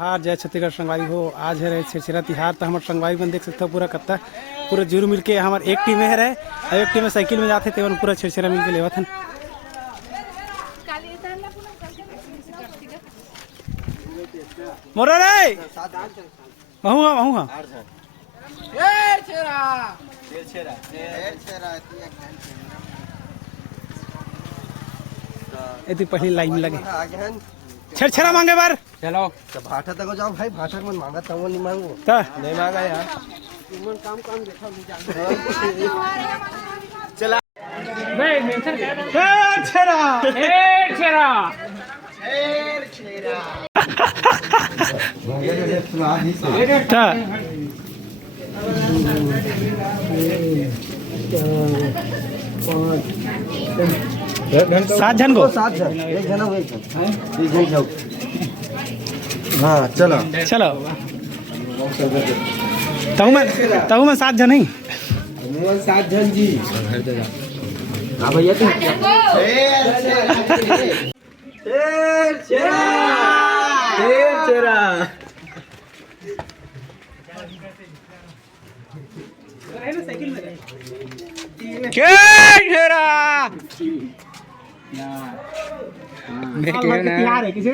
नमस्कार, जय छत्तीसगढ़ संगवारी हो। आज है छेरछेरा तिहार। तो हमारे संगवारी मन देख सकते हो पूरा कत्ता पूरा जीरो मिल के हमारे एक टीम में है और एक टीम में साइकिल में जाते थे पूरा छेरछेरा मिल के लेवत हन। मोरा रे महू ये पहली लाइन में लगे छेरछेरा मांगे बार चलो तो भाटा तक जाओ भाई। भाटा मन मांगा तब नहीं मांगो तो नहीं मांगा यार। तुम काम देखा चला छेरछेरा सात जन को एक जन जाओ। हाँ चलो चलो तहु में 7 जन ही 7 जन जी। हाँ भैया तिहार है किसी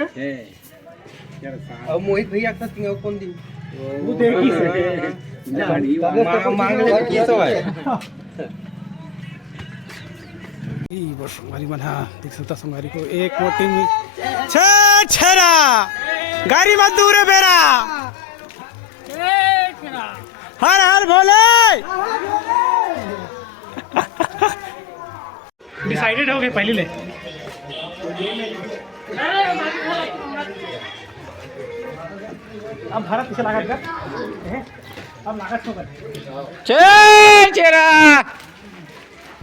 अब मोहित भैया का तिंगा कौन दी वो देखी से मांग ले की सब है। बस हमारी मन हाँ देख सकता संगारी को एक मोटी में छेरछेरा गाड़ी मत दूर है बेरा हर हर भोले डिसाइडेड हो गए पहले ले अब भारत पीछे लागत कर अब लागत तो कर छेरछेरा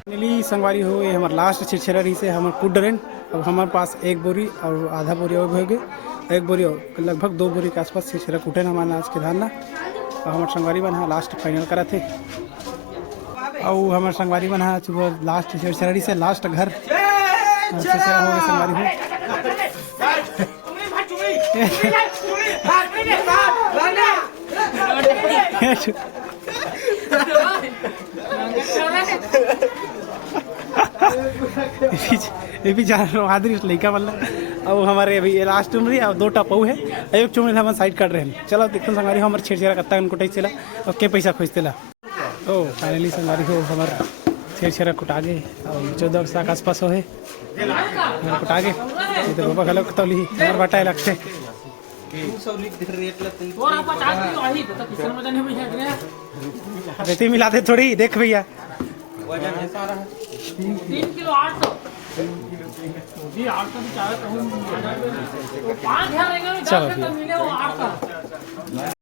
नीली संगवारी हो ये हमारे लास्ट छेरछेरा रही से हमारे कुड डरेन। अब हमारे पास एक बोरी और आधा बोरी और हो गए एक बोरी और लगभग 2 बोरी के आसपास छेरछेरा कुटे ना हमारे आज के धारना और हमारे संगवारी बन हाँ लास्ट फाइनल करा थे और हमारे संगवारी बन हाँ सुबह लास्ट छेरछेरा रही से लास्ट घर छेरछेरा हो गए संगवारी हो ये भी आदमी लड़का मतलब अब हमारे अभी लास्ट चुमरी और 2 टपऊ है एक चुमरी हम साइड कर रहे हैं। चलो देखो संगारी हो हमारे छेरछेरा कत्ता कुटाई चला और के पैसा खोजते ला तो फाइनली संगारी हो हमारा छेरछेरा कुटा गए और 14 के आसपास हो है कुटा गए तो बाबा गलत तो ली हमारे बाटा लगते रेती मिलाते थोड़ी देख भैया 3 किलो 800 जी 800 भी चाहे तो 5000 रहेगा। चलो 800